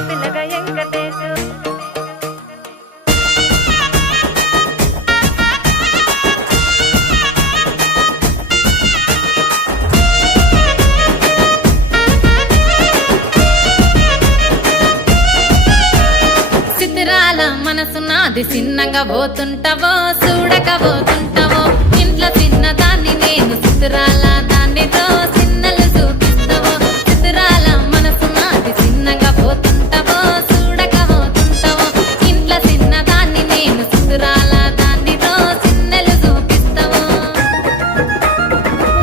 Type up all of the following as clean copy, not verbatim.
పిల్లగా వెంకటేశు చిత్రాల మనసు నాది చిన్నగా పోతుంటావో చూడక పోతుంటావో ఇంట్లో చిన్నదాన్ని నేను చిత్రాల దానితో చిన్నలు చూపిస్తావో చిత్రాల మనసు నాది చిన్నగా పోతుంటావో చూడక పోతుంటావో ఇంట్లో చిన్నదాన్ని నేను చిత్రాల దానితో చిన్నలు చూపిస్తావో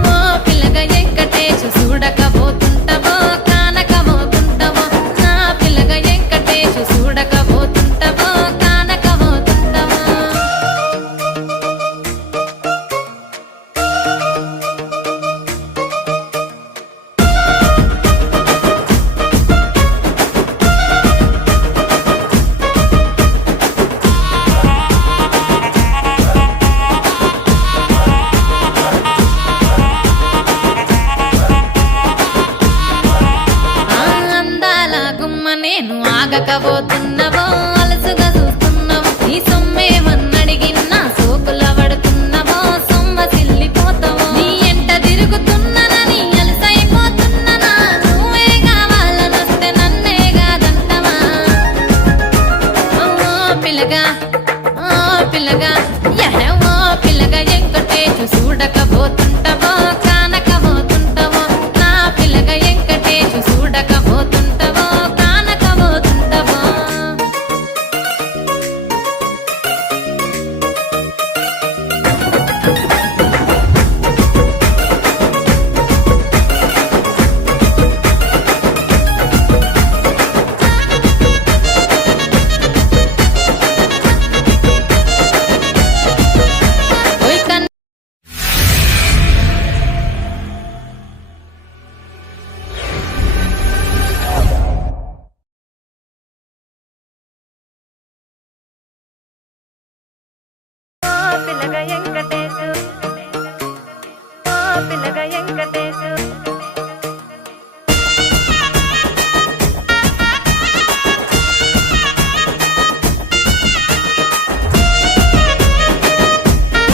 ఓ పిల్లగా వెంకటేశు చూడక పోతుంటావో కానక పోతుంటావో నా పిల్లగా వెంకటేశు చూడక పోతుంటావో కానక పోతుంటావో అందాల గుమ్మ నేను ఆగకపోతున్నావో అలసుగా చూస్తున్నావో నీ సొమ్మేమన్నడిగిన్నా సోకుల పడుతున్నావో సొమ్మ సిల్లిపోతావో నీ ఎంట తిరుగుతున్నానని అలసైపోతున్నానా నువ్వే కావాలనొస్తే నన్నే కాదంటవా ఓ పిల్లగా ఓ పిల్లగా ఓ పిల్లగా వెంకటేశు చూడకపోతుంటావో కానకపోతుంటావో నా పిల్లగా వెంకటేశు చూడకపోతుంటావో కానకపోతుంటావో ఓయ్ కన్ పిల్లగా వెంకటేశు పిల్లగా